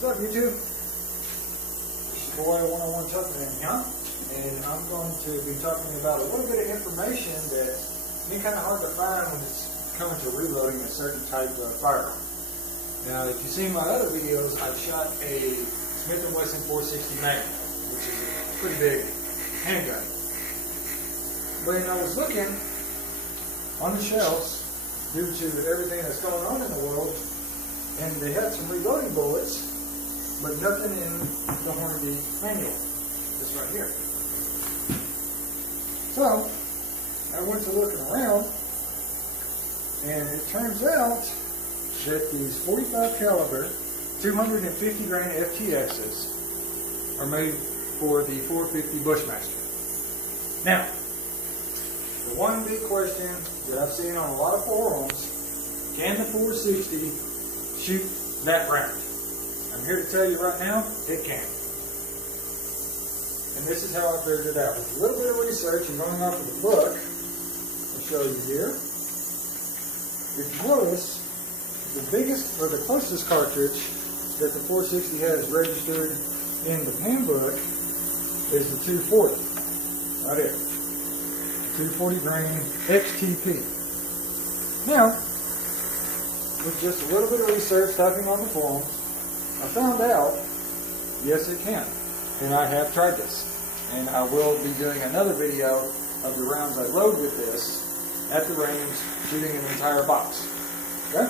What's up, YouTube? It's your boy 101 Tuckman here, and I'm going to be talking about a little bit of information that's been kind of hard to find when it's coming to reloading a certain type of firearm. Now, if you've seen my other videos, I've shot a Smith & Wesson 460 Magnum, which is a pretty big handgun. When I was looking on the shelves, due to everything that's going on in the world, and they had some reloading bullets, but nothing in the Hornady manual. This right here. So, I went to looking around, and it turns out that these 45 caliber, 250 grain FTXs are made for the 450 Bushmaster. Now, the one big question that I've seen on a lot of forums, can the 460 shoot that round? I'm here to tell you right now, it can. And this is how I figured it out. With a little bit of research and going off of the book, I'll show you here. If you notice, the biggest or the closest cartridge that the 460 has registered in the handbook is the 240. Right here. 240 grain XTP. Now, with just a little bit of research, typing on the forums, I found out, yes it can. And I have tried this. And I will be doing another video of the rounds I load with this at the range, shooting an entire box. Okay?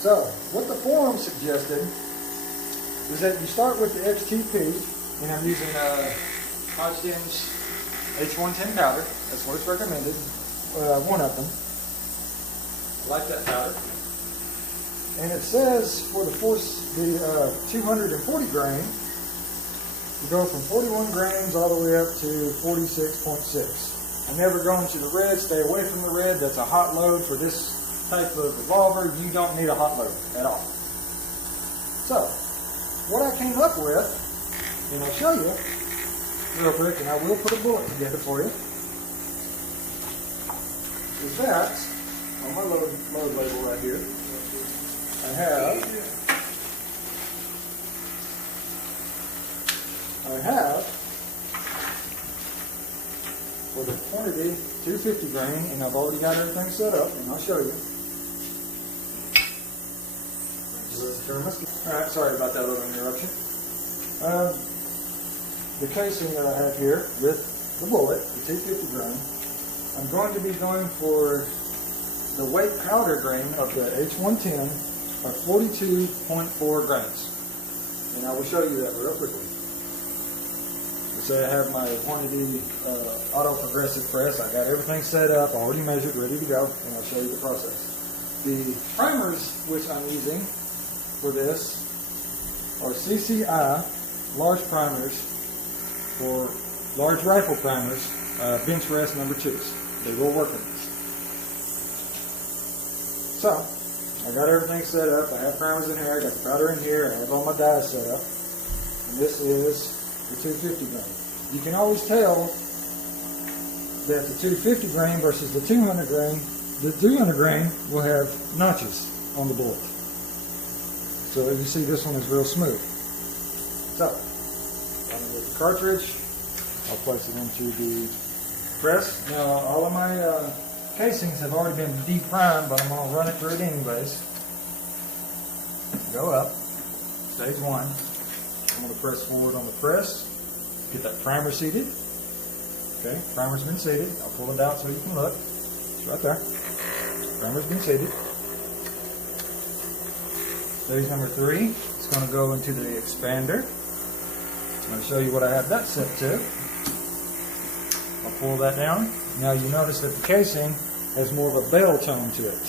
So, what the forum suggested is that you start with the XTP, and I'm using Hodgdon's H110 powder. That's what it's recommended. One of them. I like that powder. And it says for the 240 grain, you go from 41 grains all the way up to 46.6. I never go into the red. Stay away from the red. That's a hot load for this type of revolver. You don't need a hot load at all. So, what I came up with, and I'll show you real quick, and I will put a bullet together for you, is that on my load label right here, I have for the quantity 250 grain, and I've already got everything set up, and I'll show you. Alright, sorry about that little interruption. The casing that I have here with the bullet, the 250 grain, I'm going to be going for the weight powder grain of the H110 of 42.4 grains. And I will show you that real quickly. So I have my Hornady auto progressive press. I got everything set up, already measured, ready to go, and I'll show you the process. The primers which I'm using for this are CCI large primers for large rifle primers, bench rest number 2s. They will work in this. So, I got everything set up. I have primers in here, I got the powder in here, I have all my dyes set up. And this is the 250 grain. You can always tell that the 250 grain versus the 200 grain, the 200 grain will have notches on the bullet. So you see this one is real smooth. So, I'm going to get the cartridge. I'll place it into the press. Now, all of my casings have already been de-primed, but I'm going to run it through it anyways. Go up. Stage 1. I'm going to press forward on the press. Get that primer seated. Okay, primer's been seated. I'll pull it out so you can look. It's right there. Primer's been seated. Stage number 3 is going to go into the expander. I'm going to show you what I have that set to. I'll pull that down. Now you notice that the casing has more of a bell tone to it.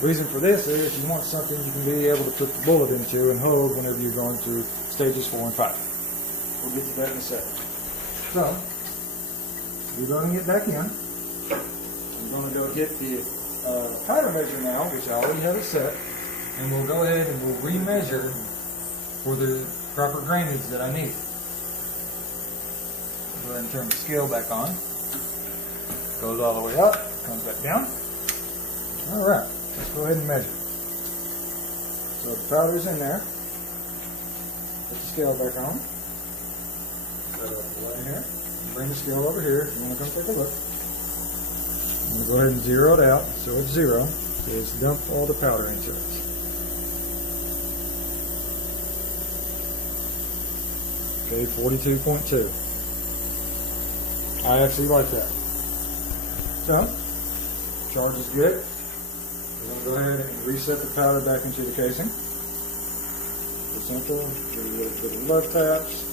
The reason for this is if you want something you can be able to put the bullet into and hold whenever you're going through stages 4 and 5. We'll get to that in a second. So, we're going to get back in. I'm going to go get the powder measure now, which I already have it set, and we'll go ahead and we'll remeasure for the proper grainage that I need. Go ahead and turn the scale back on. Goes all the way up, comes back down. Alright, let's go ahead and measure. So So the powder's in there. Put the scale back on. Set it right here. Bring the scale over here. You want to come take a look. I'm going to go ahead and zero it out. So it's 0. So it's dump all the powder into it. Okay, 42.2. I actually like that. So, charge is good. We're going to go ahead and reset the powder back into the casing. The central, do a little bit of love taps.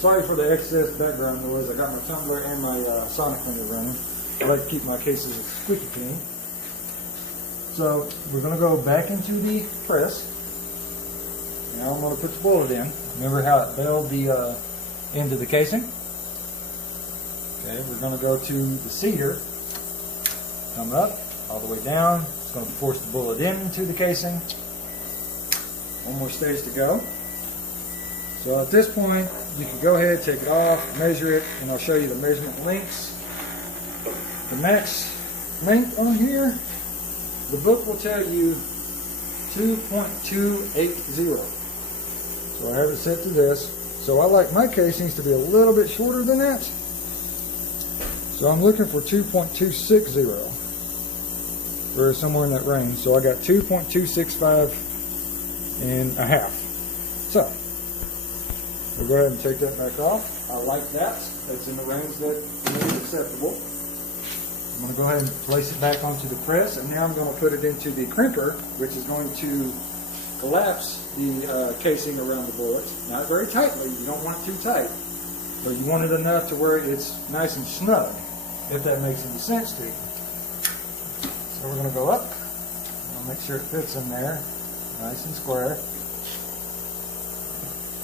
Sorry for the excess background noise. I got my tumbler and my sonic cleaner running. I like to keep my cases squeaky clean. So, we're going to go back into the press. Now I'm going to put the bullet in. Remember how it bailed the end of the casing? Okay, we're going to go to the cedar. Come up, all the way down. It's going to force the bullet into the casing. One more stage to go. So at this point, you can go ahead, take it off, measure it, and I'll show you the measurement lengths. The max length on here, the book will tell you 2.280. So I have it set to this. So I like my casings to be a little bit shorter than that. So I'm looking for 2.260 or somewhere in that range. So I got 2.265 and a half. So we'll go ahead and take that back off. I like that. That's in the range that is acceptable. I'm going to go ahead and place it back onto the press, and now I'm going to put it into the crimper, which is going to collapse the casing around the bullet. Not very tightly, you don't want it too tight, but you want it enough to where it's nice and snug, if that makes any sense to you. So we're going to go up, I'll make sure it fits in there, nice and square.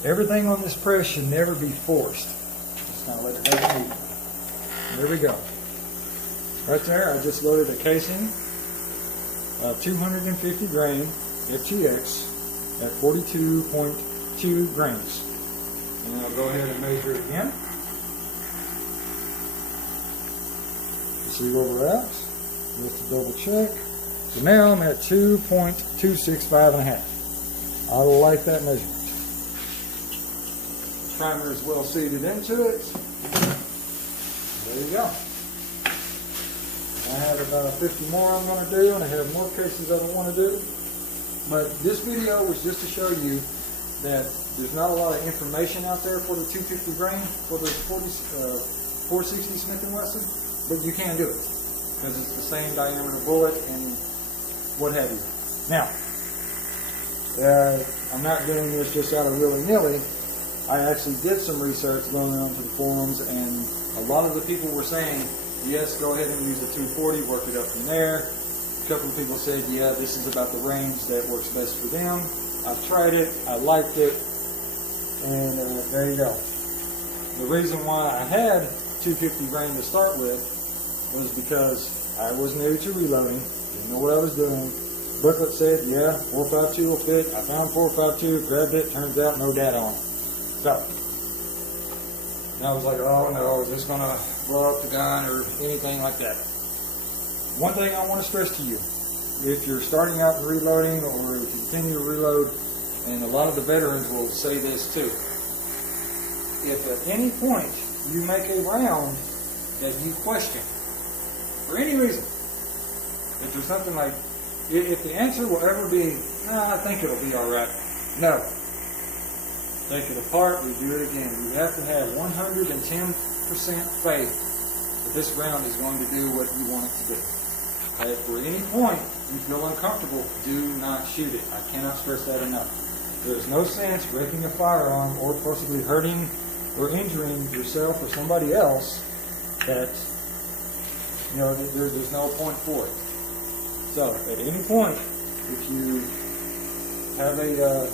Everything on this press should never be forced. Just kind of let it have a move. There we go. Right there, I just loaded a casing of 250 grain FTX at 42.2 grains. And I'll go ahead and measure it again. You see where we're at? Just to double check. So now I'm at 2.265 and a half. I like that measurement. The primer is well seated into it. There you go. I have about 50 more I'm going to do, and I have more cases I don't want to do. But this video was just to show you that there's not a lot of information out there for the 250 grain, for the 460 Smith & Wesson, but you can do it because it's the same diameter bullet and what have you. Now, I'm not doing this just out of willy-nilly. I actually did some research going on to the forums, and a lot of the people were saying, yes, go ahead and use the 240, work it up from there. A couple of people said, yeah, this is about the range that works best for them. I've tried it, I liked it, and there you go. The reason why I had 250 grain to start with was because I was new to reloading, didn't know what I was doing. Booklet said, yeah, 452 will fit. I found 452, grabbed it, turns out no data on it. So, and I was like, oh no, is this going to blow up the gun or anything like that? One thing I want to stress to you, if you're starting out in reloading or if you continue to reload, and a lot of the veterans will say this too, if at any point you make a round that you question, for any reason, if there's something like, if the answer will ever be, I think it'll be alright, no. Take it apart, redo it again. You have to have 110% faith that this round is going to do what you want it to do. Okay? If at any point you feel uncomfortable, do not shoot it. I cannot stress that enough. There's no sense breaking a firearm or possibly hurting or injuring yourself or somebody else that, you know, there's no point for it. So, at any point, if you have a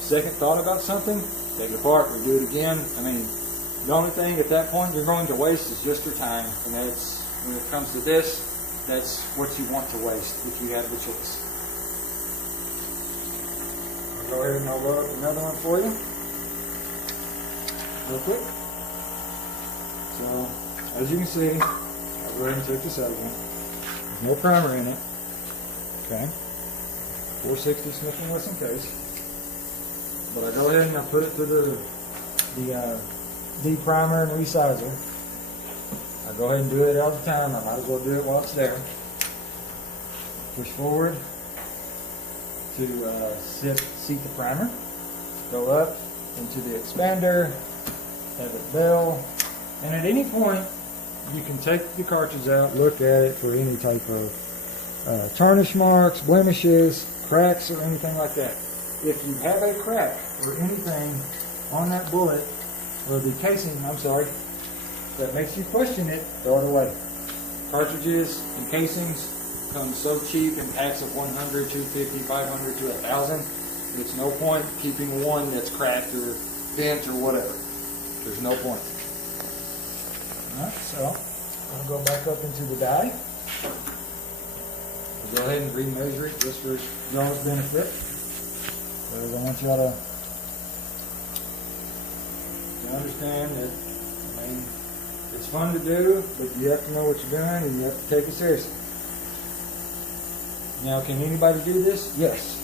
second thought about something, take it apart, redo it again. I mean, the only thing at that point you're going to waste is just your time. And that's, when it comes to this, that's what you want to waste if you have the choice. I'll go ahead and I'll load up another one for you real quick. So, as you can see, I'll go ahead and take this out again. There's no primer in it. Okay. 460 Smith & Wesson case. But I go ahead and I put it through the de-primer and resizer. I go ahead and do it all the time. I might as well do it while it's there. Push forward to seat the primer. Go up into the expander, have it bell, and at any point you can take the cartridge out, look at it for any type of tarnish marks, blemishes, cracks, or anything like that. If you have a crack or anything on that bullet, or the casing, I'm sorry, that makes you question it, throw it away. Cartridges and casings come so cheap in packs of 100, 250, 500 to 1,000. It's no point keeping one that's cracked or bent or whatever. There's no point. Alright, so I'll go back up into the die. I'll go ahead and remeasure it just for y'all's benefit. Because I want y'all to understand that, I mean, it's fun to do, but you have to know what you're doing and you have to take it seriously. Now, can anybody do this? Yes.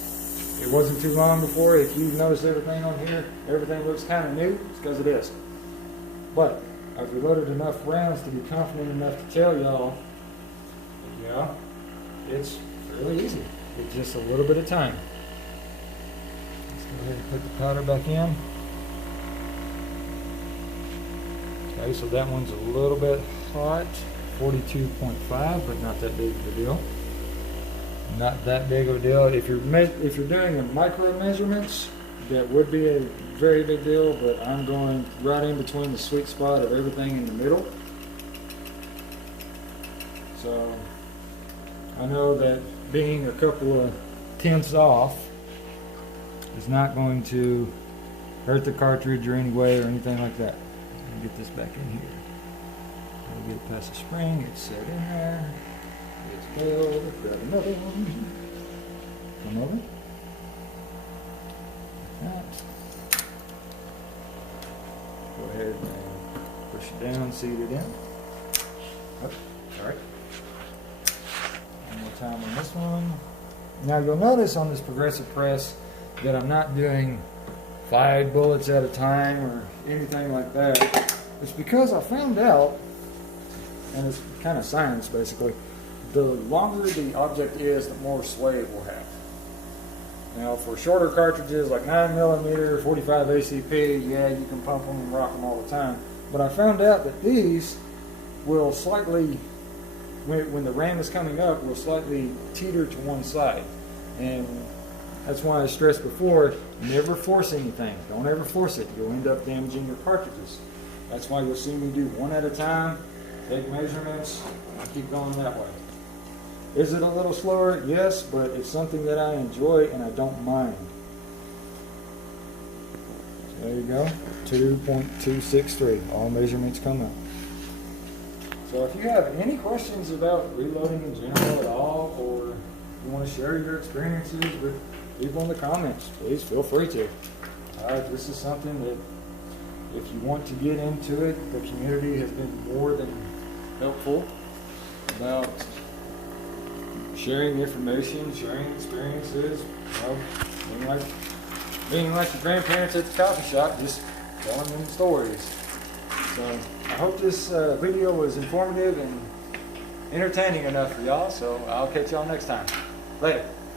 It wasn't too long before. If you notice everything on here, everything looks kind of new, it's because it is. But I've reloaded enough rounds to be confident enough to tell y'all, you know, it's really easy. It's just a little bit of time. Let's go ahead and put the powder back in. Okay, so that one's a little bit hot, 42.5, but not that big of a deal. Not that big of a deal. If you're doing a micro measurements, that would be a very big deal, but I'm going right in between the sweet spot of everything in the middle. So I know that being a couple of tenths off is not going to hurt the cartridge or any way or anything like that. Let me get this back in here. I'll get it past the spring. It's set in there. It's filled. Grab another one. Come over. Like that. Go ahead and push it down, seat it in. Oh, sorry. One more time on this one. Now you'll notice on this progressive press that I'm not doing 5 bullets at a time or anything like that. It's because I found out, and it's kind of science basically, the longer the object is, the more sway it will have. Now for shorter cartridges like 9mm, 45 ACP, yeah, you can pump them and rock them all the time. But I found out that these will slightly, when the ram is coming up, will slightly teeter to one side. And that's why I stressed before, never force anything. Don't ever force it. You'll end up damaging your cartridges. That's why you'll see me do one at a time, take measurements, and keep going that way. Is it a little slower? Yes, but it's something that I enjoy and I don't mind. So there you go, 2.263. All measurements come out. So if you have any questions about reloading in general at all, or you want to share your experiences with people in the comments, please feel free to. This is something that if you want to get into it, the community has been more than helpful about sharing information, sharing experiences, you know, being like the grandparents at the coffee shop, just telling them stories. So I hope this video was informative and entertaining enough for y'all, so I'll catch y'all next time. Later.